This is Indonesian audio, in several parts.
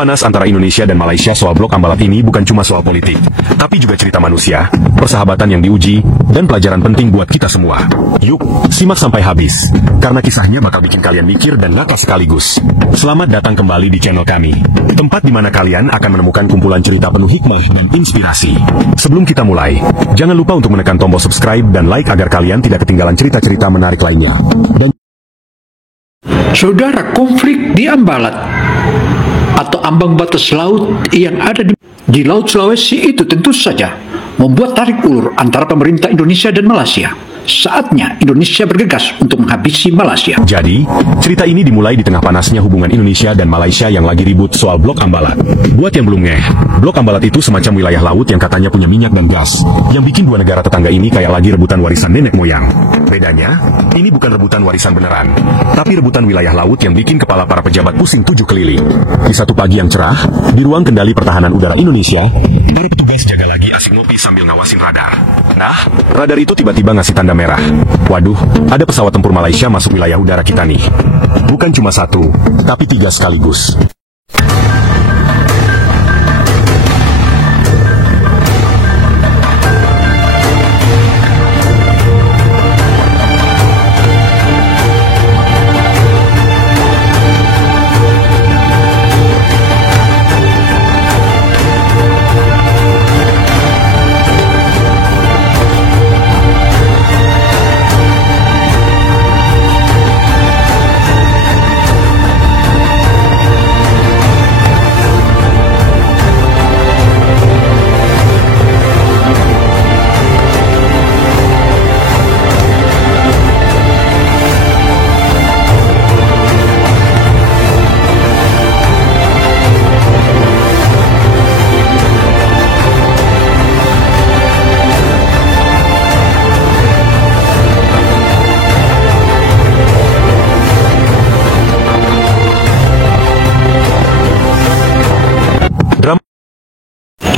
panas antara Indonesia dan Malaysia soal blok Ambalat ini bukan cuma soal politik, tapi juga cerita manusia, persahabatan yang diuji, dan pelajaran penting buat kita semua. Yuk, simak sampai habis, karena kisahnya bakal bikin kalian mikir dan ngakak sekaligus. Selamat datang kembali di channel kami, tempat di mana kalian akan menemukan kumpulan cerita penuh hikmah dan inspirasi. Sebelum kita mulai, jangan lupa untuk menekan tombol subscribe dan like agar kalian tidak ketinggalan cerita-cerita menarik lainnya. Saudara, konflik di Ambalat atau ambang batas laut yang ada di Laut Sulawesi itu tentu saja membuat tarik ulur antara pemerintah Indonesia dan Malaysia. Saatnya Indonesia bergegas untuk menghabisi Malaysia. Jadi, cerita ini dimulai di tengah panasnya hubungan Indonesia dan Malaysia yang lagi ribut soal blok Ambalat. Buat yang belum ngeh, blok Ambalat itu semacam wilayah laut yang katanya punya minyak dan gas, yang bikin dua negara tetangga ini kayak lagi rebutan warisan nenek moyang. Bedanya, ini bukan rebutan warisan beneran, tapi rebutan wilayah laut yang bikin kepala para pejabat pusing 7 keliling. Di satu pagi yang cerah, di ruang kendali pertahanan udara Indonesia, para petugas jaga lagi asik ngopi sambil ngawasin radar. Nah, radar itu tiba-tiba ngasih tanda merah. Waduh, ada pesawat tempur Malaysia masuk wilayah udara kita nih. Bukan cuma satu, tapi 3 sekaligus.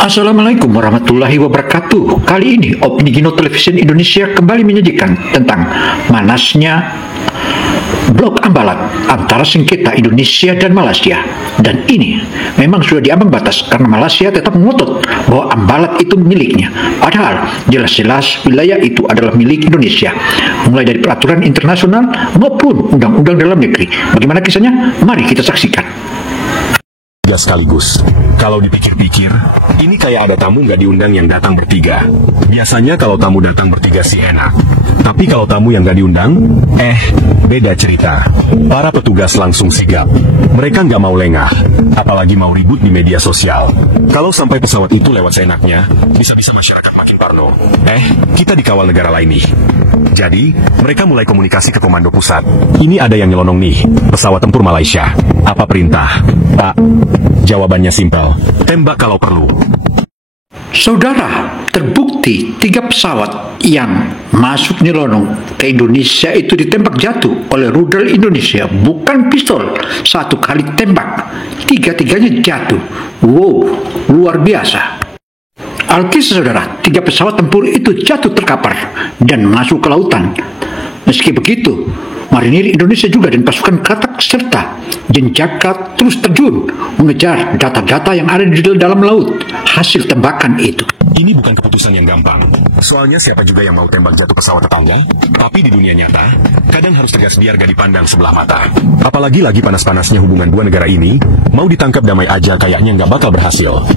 Assalamualaikum warahmatullahi wabarakatuh. Kali ini Opini Gino Television Indonesia kembali menyajikan tentang manasnya blok Ambalat antara sengketa Indonesia dan Malaysia. Dan ini memang sudah diambang batas karena Malaysia tetap mengotot bahwa Ambalat itu miliknya. Padahal jelas-jelas wilayah itu adalah milik Indonesia, mulai dari peraturan internasional maupun undang-undang dalam negeri. Bagaimana kisahnya? Mari kita saksikan. 3 sekaligus. Kalau dipikir-pikir, ini kayak ada tamu nggak diundang yang datang bertiga. Biasanya kalau tamu datang bertiga sih enak. Tapi kalau tamu yang nggak diundang, beda cerita. Para petugas langsung sigap. Mereka nggak mau lengah, apalagi mau ribut di media sosial. Kalau sampai pesawat itu lewat seenaknya, bisa-bisa masyarakat makin parno. Kita dikawal negara lain nih. Jadi, mereka mulai komunikasi ke komando pusat. Ini ada yang nyelonong nih, pesawat tempur Malaysia. Apa perintah, Pak? Jawabannya simpel, tembak kalau perlu. Saudara, terbukti 3 pesawat yang masuk nyelonong ke Indonesia itu ditembak jatuh oleh rudal Indonesia, bukan pistol. 1 kali tembak, 3-tiganya jatuh. Wow, luar biasa. Alkisah saudara, 3 pesawat tempur itu jatuh terkapar dan masuk ke lautan. Meski begitu, marinir Indonesia juga dan pasukan Katak serta Jenjaka terus terjun mengejar data-data yang ada di dalam laut hasil tembakan itu. Ini bukan keputusan yang gampang. Soalnya siapa juga yang mau tembak jatuh pesawat tetangga? Tapi di dunia nyata, kadang harus tegas biar gak dipandang sebelah mata. Apalagi lagi panas-panasnya hubungan dua negara ini, mau ditangkap damai aja kayaknya nggak bakal berhasil.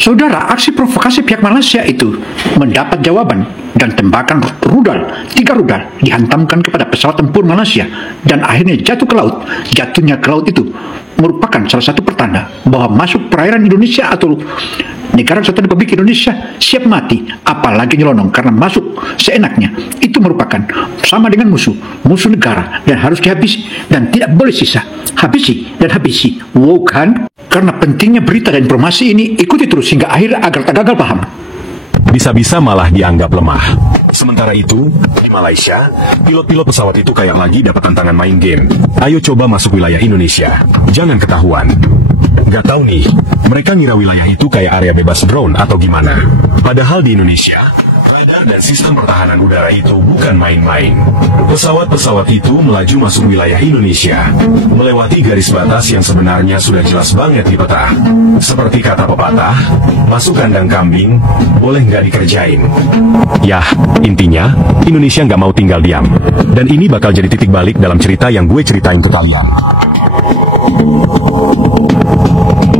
Saudara, aksi provokasi pihak Malaysia itu mendapat jawaban dan tembakan rudal, 3 rudal dihantamkan kepada pesawat tempur Malaysia dan akhirnya jatuh ke laut. Jatuhnya ke laut itu merupakan salah satu pertanda bahwa masuk perairan Indonesia atau negara kesatuan Republik Indonesia siap mati, apalagi nyelonong karena masuk seenaknya. Itu merupakan sama dengan musuh negara dan harus dihabisi dan tidak boleh sisa. Habisi dan habisi. Wow kan? Karena pentingnya berita dan informasi ini, ikuti terus hingga akhir agar tak gagal paham. Bisa-bisa malah dianggap lemah. Sementara itu, di Malaysia, pilot-pilot pesawat itu kayak lagi dapat tantangan main game. Ayo coba masuk wilayah Indonesia, jangan ketahuan. Gak tahu nih, mereka ngira wilayah itu kayak area bebas drone atau gimana. Padahal di Indonesia, radar Radar dan sistem pertahanan udara itu bukan main-main. Pesawat-pesawat itu melaju masuk wilayah Indonesia, melewati garis batas yang sebenarnya sudah jelas banget di peta. Seperti kata pepatah, masuk kandang kambing, boleh nggak dikerjain. Yah, intinya, Indonesia nggak mau tinggal diam. Dan ini bakal jadi titik balik dalam cerita yang gue ceritain ke kalian.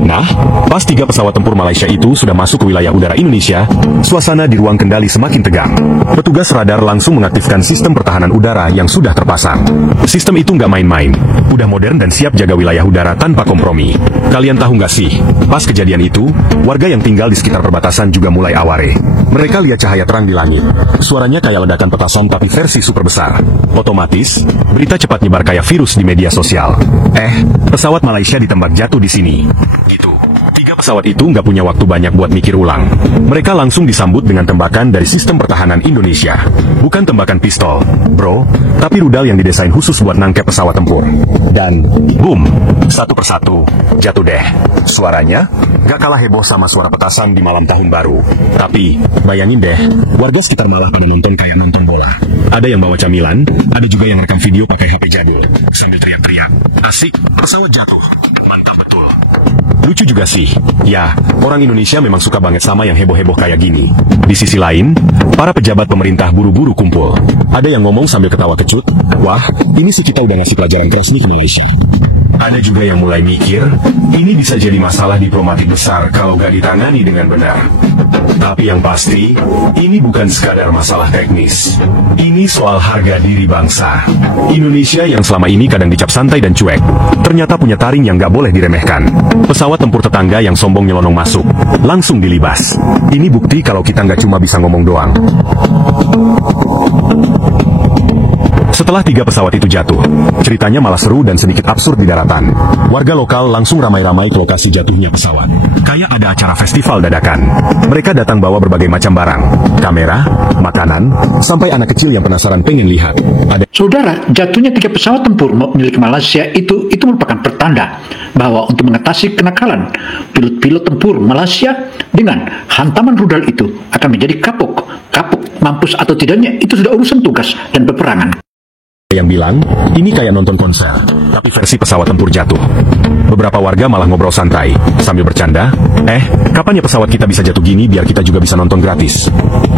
Nah, pas 3 pesawat tempur Malaysia itu sudah masuk ke wilayah udara Indonesia, suasana di ruang kendali semakin tegang. Petugas radar langsung mengaktifkan sistem pertahanan udara yang sudah terpasang. Sistem itu nggak main-main, udah modern dan siap jaga wilayah udara tanpa kompromi. Kalian tahu nggak sih, pas kejadian itu, warga yang tinggal di sekitar perbatasan juga mulai aware. Mereka lihat cahaya terang di langit. Suaranya kayak ledakan petasan tapi versi super besar. Otomatis, berita cepat nyebar kayak virus di media sosial. Pesawat Malaysia ditembak jatuh di sini. Gitu. 3 pesawat itu nggak punya waktu banyak buat mikir ulang. Mereka langsung disambut dengan tembakan dari sistem pertahanan Indonesia. Bukan tembakan pistol, bro, tapi rudal yang didesain khusus buat nangkep pesawat tempur. Dan, boom, satu persatu, jatuh deh. Suaranya nggak kalah heboh sama suara petasan di malam tahun baru. Tapi, bayangin deh, warga sekitar malah pada nonton kayak nonton bola. Ada yang bawa camilan, ada juga yang rekam video pakai HP jadul, sambil teriak-teriak. Asik, pesawat jatuh. Mantap betul. Lucu juga sih. Ya, orang Indonesia memang suka banget sama yang heboh-heboh kayak gini. Di sisi lain, para pejabat pemerintah buru-buru kumpul. Ada yang ngomong sambil ketawa kecut, wah, ini sih kita udah ngasih pelajaran keras nih ke Malaysia. Ada juga yang mulai mikir, ini bisa jadi masalah diplomatik besar kalau gak ditangani dengan benar. Tapi yang pasti, ini bukan sekadar masalah teknis. Ini soal harga diri bangsa. Indonesia yang selama ini kadang dicap santai dan cuek, ternyata punya taring yang gak boleh diremehkan. Pesawat tempur tetangga yang sombong nyelonong masuk, langsung dilibas. Ini bukti kalau kita nggak cuma bisa ngomong doang. Setelah 3 pesawat itu jatuh, ceritanya malah seru dan sedikit absurd di daratan. Warga lokal langsung ramai-ramai ke lokasi jatuhnya pesawat. Kayak ada acara festival dadakan. Mereka datang bawa berbagai macam barang, kamera, makanan, sampai anak kecil yang penasaran pengen lihat. Saudara, jatuhnya 3 pesawat tempur milik Malaysia itu merupakan pertanda bahwa untuk mengatasi kenakalan pilot-pilot tempur Malaysia dengan hantaman rudal itu akan menjadi kapok, mampus atau tidaknya itu sudah urusan tugas dan peperangan. Yang bilang, ini kayak nonton konser, tapi versi pesawat tempur jatuh. Beberapa warga malah ngobrol santai, sambil bercanda, kapan ya pesawat kita bisa jatuh gini biar kita juga bisa nonton gratis.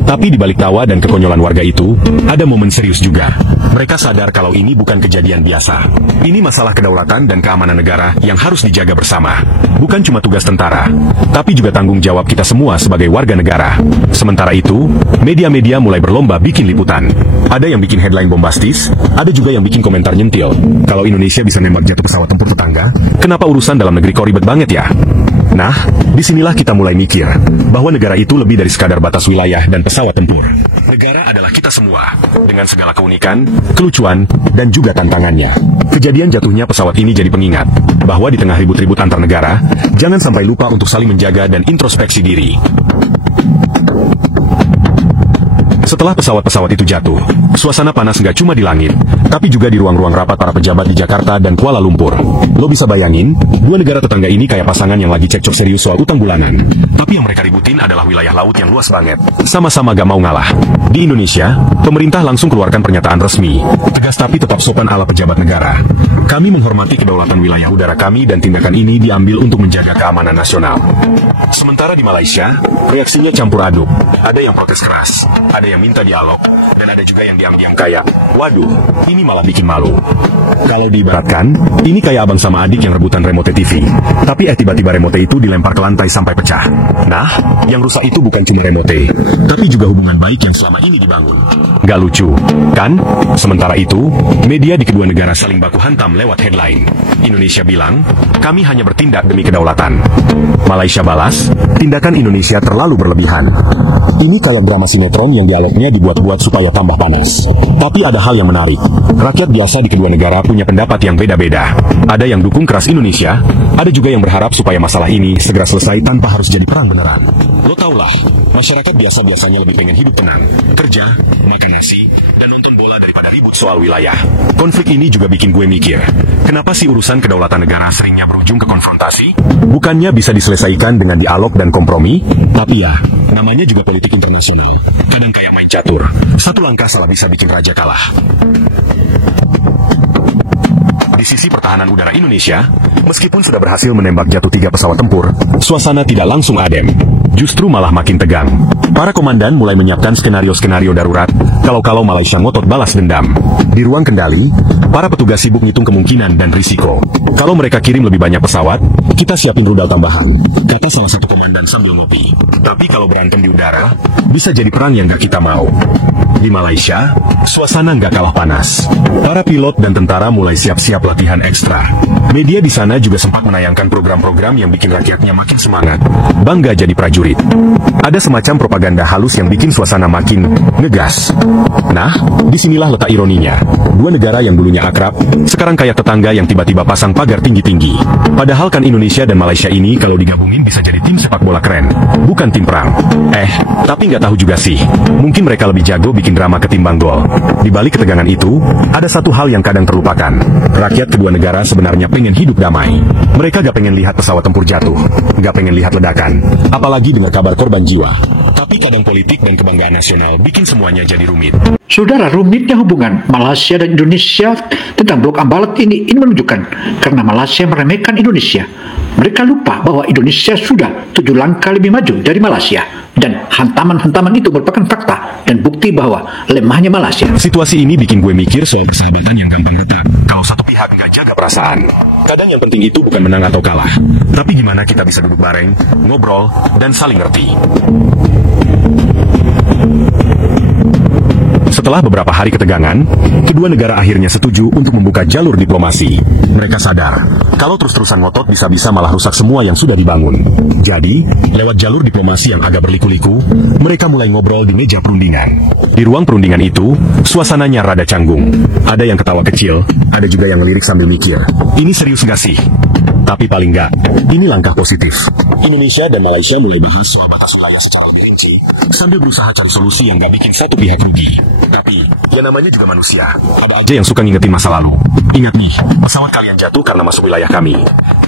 Tapi di balik tawa dan kekonyolan warga itu, ada momen serius juga. Mereka sadar kalau ini bukan kejadian biasa. Ini masalah kedaulatan dan keamanan negara yang harus dijaga bersama. Bukan cuma tugas tentara, tapi juga tanggung jawab kita semua sebagai warga negara. Sementara itu, media-media mulai berlomba bikin liputan. Ada yang bikin headline bombastis, ada juga yang bikin komentar nyentil. Kalau Indonesia bisa nembak jatuh pesawat tempur tetangga, kenapa urusan dalam negeri kok ribet banget ya? Nah, disinilah kita mulai mikir bahwa negara itu lebih dari sekadar batas wilayah dan pesawat tempur. Negara adalah kita semua, dengan segala keunikan, kelucuan, dan juga tantangannya. Kejadian jatuhnya pesawat ini jadi pengingat bahwa di tengah ribut-ribut antar negara, jangan sampai lupa untuk saling menjaga dan introspeksi diri. Setelah pesawat-pesawat itu jatuh, suasana panas nggak cuma di langit, tapi juga di ruang-ruang rapat para pejabat di Jakarta dan Kuala Lumpur. Lo bisa bayangin, 2 negara tetangga ini kayak pasangan yang lagi cekcok serius soal utang bulanan. Tapi yang mereka ributin adalah wilayah laut yang luas banget. Sama-sama gak mau ngalah. Di Indonesia, pemerintah langsung keluarkan pernyataan resmi, tegas tapi tetap sopan ala pejabat negara. Kami menghormati kedaulatan wilayah udara kami dan tindakan ini diambil untuk menjaga keamanan nasional. Sementara di Malaysia, reaksinya campur aduk. Ada yang protes keras, ada yang minta dialog, dan ada juga yang diam-diam kayak, waduh, ini malah bikin malu. Kalau diibaratkan, ini kayak abang sama adik yang rebutan remote TV. Tapi tiba-tiba remote itu dilempar ke lantai sampai pecah. Nah, yang rusak itu bukan cuma remote, tapi juga hubungan baik yang selama ini dibangun. Gak lucu, kan? Sementara itu, media di kedua negara saling baku hantam lewat headline. Indonesia bilang, kami hanya bertindak demi kedaulatan. Malaysia balas, tindakan Indonesia terlalu berlebihan. Ini kayak drama sinetron yang dialognya dibuat-buat supaya tambah panas. Tapi ada hal yang menarik. Rakyat biasa di kedua negara punya pendapat yang beda-beda. Ada yang dukung keras Indonesia, ada juga yang berharap supaya masalah ini segera selesai tanpa harus jadi perang beneran. Lo tau lah, masyarakat biasa-biasanya lebih pengen hidup tenang, kerja, makan nasi, dan nonton bola daripada ribut soal wilayah. Konflik ini juga bikin gue mikir, kenapa sih urusan kedaulatan negara seringnya berujung ke konfrontasi? Bukannya bisa diselesaikan dengan dialog dan kompromi, tapi ya, Namanya juga politik internasional. Kadang kayak main catur. Satu langkah salah bisa bikin raja kalah. Di sisi pertahanan udara Indonesia, meskipun sudah berhasil menembak jatuh 3 pesawat tempur, suasana tidak langsung adem. Justru malah makin tegang. Para komandan mulai menyiapkan skenario-skenario darurat kalau Malaysia ngotot balas dendam. Di ruang kendali, para petugas sibuk ngitung kemungkinan dan risiko. Kalau mereka kirim lebih banyak pesawat, kita siapin rudal tambahan, kata salah satu komandan sambil ngopi. Tapi kalau berantem di udara, bisa jadi perang yang gak kita mau. Di Malaysia, suasana nggak kalah panas. Para pilot dan tentara mulai siap-siap latihan ekstra. Media di sana juga sempat menayangkan program-program yang bikin rakyatnya makin semangat, bangga jadi prajurit. Ada semacam propaganda halus yang bikin suasana makin ngegas. Nah, disinilah letak ironinya. Dua negara yang dulunya akrab, sekarang kayak tetangga yang tiba-tiba pasang pagar tinggi-tinggi. Padahal kan Indonesia dan Malaysia ini kalau digabungin bisa jadi tim sepak bola keren, bukan tim perang. Tapi nggak tahu juga sih. Mungkin mereka lebih jago bikin drama ketimbang gol. Di balik ketegangan itu, ada satu hal yang kadang terlupakan. Rakyat kedua negara sebenarnya pengen hidup damai. Mereka gak pengen lihat pesawat tempur jatuh, gak pengen lihat ledakan, apalagi dengar kabar korban jiwa. Tapi kadang politik dan kebanggaan nasional bikin semuanya jadi rumit. Saudara, rumitnya hubungan Malaysia dan Indonesia tentang blok Ambalat ini menunjukkan karena Malaysia meremehkan Indonesia. Mereka lupa bahwa Indonesia sudah 7 langkah lebih maju dari Malaysia. Dan hantaman-hantaman itu merupakan fakta dan bukti bahwa lemahnya Malaysia. Situasi ini bikin gue mikir soal persahabatan yang gampang retak kalau satu pihak nggak jaga perasaan. Kadang yang penting itu bukan menang atau kalah, tapi gimana kita bisa duduk bareng, ngobrol, dan saling ngerti. Setelah beberapa hari ketegangan, kedua negara akhirnya setuju untuk membuka jalur diplomasi. Mereka sadar, kalau terus-terusan ngotot bisa-bisa malah rusak semua yang sudah dibangun. Jadi, lewat jalur diplomasi yang agak berliku-liku, mereka mulai ngobrol di meja perundingan. Di ruang perundingan itu, suasananya rada canggung. Ada yang ketawa kecil, ada juga yang ngelirik sambil mikir, ini serius nggak sih? Tapi paling nggak, ini langkah positif. Indonesia dan Malaysia mulai bahas soal batas wilayah secara lebih rinci, sambil berusaha cari solusi yang nggak bikin satu pihak rugi. Tapi, ya namanya juga manusia. Ada aja yang suka ngingetin masa lalu. Ingat nih, pesawat kalian jatuh karena masuk wilayah kami.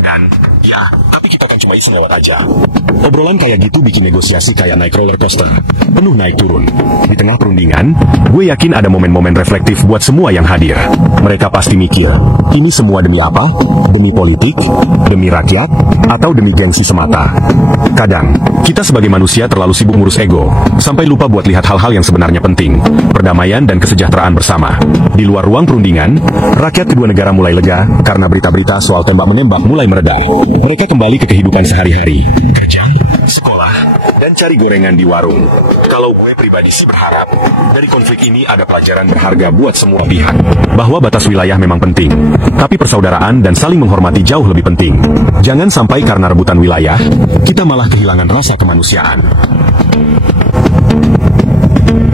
Dan, ya, tapi kita kan cuma iseng lewat aja. Obrolan kayak gitu bikin negosiasi kayak naik roller coaster, penuh naik turun. Di tengah perundingan, gue yakin ada momen-momen reflektif buat semua yang hadir. Mereka pasti mikir, ini semua demi apa? Demi politik? Demi rakyat? Atau demi gengsi semata? Kadang, kita sebagai manusia terlalu sibuk ngurus ego, sampai lupa buat lihat hal-hal yang sebenarnya penting. Perdamaian dan kesejahteraan bersama. Di luar ruang perundingan, rakyat kedua negara mulai lega karena berita-berita soal tembak-menembak mulai mereda. Mereka kembali ke kehidupan sehari-hari, kerja, sekolah, dan cari gorengan di warung. Kalau gue pribadi sih berharap, dari konflik ini ada pelajaran berharga buat semua pihak. Bahwa batas wilayah memang penting, tapi persaudaraan dan saling menghormati jauh lebih penting. Jangan sampai karena rebutan wilayah, kita malah kehilangan rasa kemanusiaan.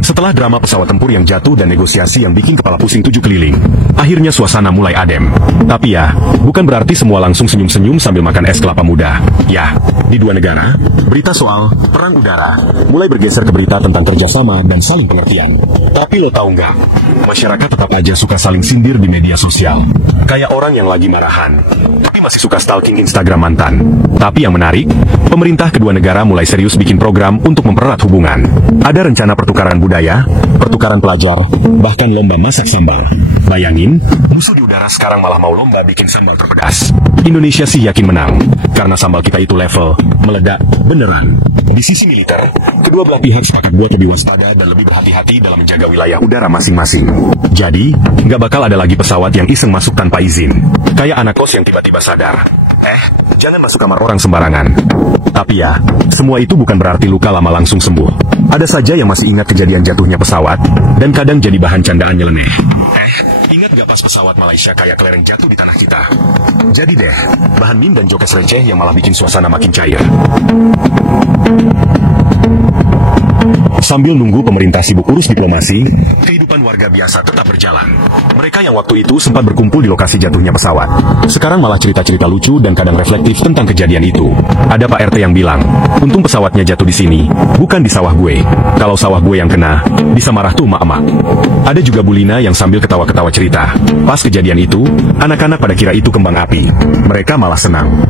Setelah drama pesawat tempur yang jatuh dan negosiasi yang bikin kepala pusing 7 keliling, akhirnya suasana mulai adem. Tapi ya, bukan berarti semua langsung senyum-senyum sambil makan es kelapa muda. Ya, di dua negara, berita soal perang udara mulai bergeser ke berita tentang kerjasama dan saling pengertian. Tapi lo tahu nggak, masyarakat tetap aja suka saling sindir di media sosial. Kayak orang yang lagi marahan, tapi masih suka stalking Instagram mantan. Tapi yang menarik, pemerintah kedua negara mulai serius bikin program untuk mempererat hubungan. Ada rencana pertukaran budaya, pertukaran pelajar, bahkan lomba masak sambal. Bayangin, musuh di udara sekarang malah mau lomba bikin sambal terpedas. Indonesia sih yakin menang, karena sambal kita itu level, meledak, beneran. Di sisi militer, kedua belah pihak sepakat buat lebih waspada dan lebih berhati-hati dalam menjaga wilayah udara masing-masing. Jadi, nggak bakal ada lagi pesawat yang iseng masuk tanpa izin. Kayak anak kos yang tiba-tiba sadar, jangan masuk kamar orang sembarangan. Tapi ya, semua itu bukan berarti luka lama langsung sembuh. Ada saja yang masih ingat kejadian jatuhnya pesawat, dan kadang jadi bahan candaan nyeleneh. Ingat gak pas pesawat Malaysia kayak kelereng jatuh di tanah kita? Jadi deh, bahan meme dan jokes receh yang malah bikin suasana makin cair. Sambil nunggu pemerintah sibuk urus diplomasi, kehidupan warga biasa tetap berjalan. Mereka yang waktu itu sempat berkumpul di lokasi jatuhnya pesawat, sekarang malah cerita-cerita lucu dan kadang reflektif tentang kejadian itu. Ada Pak RT yang bilang, untung pesawatnya jatuh di sini, bukan di sawah gue. Kalau sawah gue yang kena, bisa marah tuh emak-emak. Ada juga Bu Lina yang sambil ketawa-ketawa cerita. Pas kejadian itu, anak-anak pada kira itu kembang api. Mereka malah senang.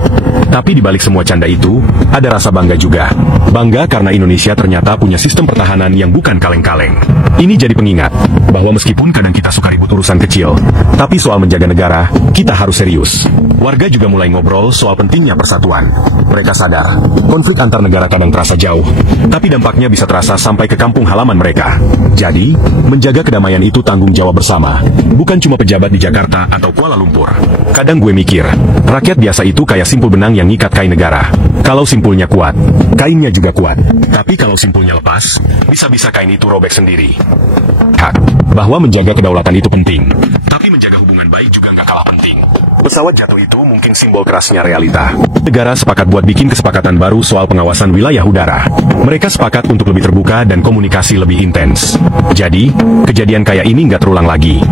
Tapi di balik semua canda itu, ada rasa bangga juga. Bangga karena Indonesia ternyata punya sistem pertahanan yang bukan kaleng-kaleng. Ini jadi pengingat bahwa meskipun kadang kita suka ribut urusan kecil, tapi soal menjaga negara, kita harus serius. Warga juga mulai ngobrol soal pentingnya persatuan. Mereka sadar, konflik antar negara kadang terasa jauh, tapi dampaknya bisa terasa sampai ke kampung halaman mereka. Jadi, menjaga kedamaian itu tanggung jawab bersama, bukan cuma pejabat di Jakarta atau Kuala Lumpur. Kadang gue mikir, rakyat biasa itu kayak simpul benang yang ngikat kain negara. Kalau simpulnya kuat, kainnya juga kuat. Tapi kalau simpulnya lepas, bisa-bisa kain itu robek sendiri. Hak, bahwa menjaga kedaulatan itu penting, tapi menjaga hubungan baik juga nggak kalah penting. Pesawat jatuh itu mungkin simbol kerasnya realita. Negara sepakat buat bikin kesepakatan baru soal pengawasan wilayah udara. Mereka sepakat untuk lebih terbuka dan komunikasi lebih intens. Jadi, kejadian kayak ini nggak terulang lagi.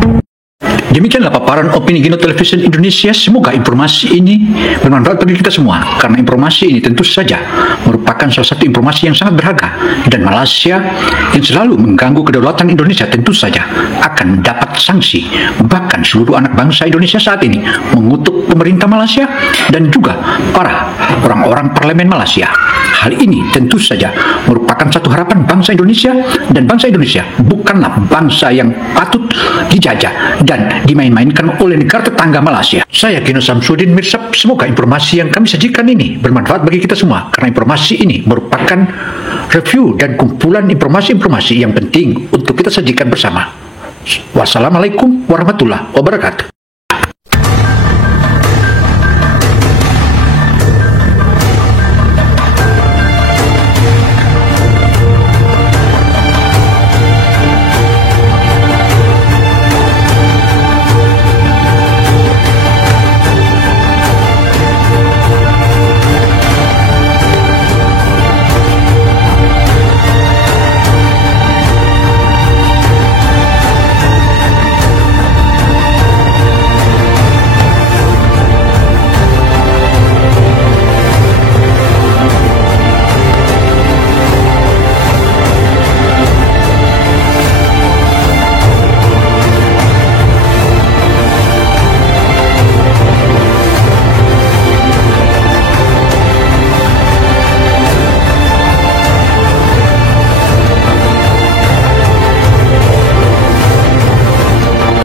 Demikianlah paparan opini Gino Television Indonesia. Semoga informasi ini bermanfaat bagi kita semua, karena informasi ini tentu saja merupakan salah satu informasi yang sangat berharga, dan Malaysia yang selalu mengganggu kedaulatan Indonesia tentu saja akan mendapat sanksi. Bahkan seluruh anak bangsa Indonesia saat ini mengutuk pemerintah Malaysia dan juga para orang-orang parlemen Malaysia. Hal ini tentu saja merupakan satu harapan bangsa Indonesia, dan bangsa Indonesia bukanlah bangsa yang patut dijajah dan dimain-mainkan oleh negara tetangga Malaysia. Saya Gino Samsudin Mirsab. Semoga informasi yang kami sajikan ini bermanfaat bagi kita semua, karena informasi ini merupakan review dan kumpulan informasi-informasi yang penting untuk kita sajikan bersama. Wassalamualaikum warahmatullahi wabarakatuh.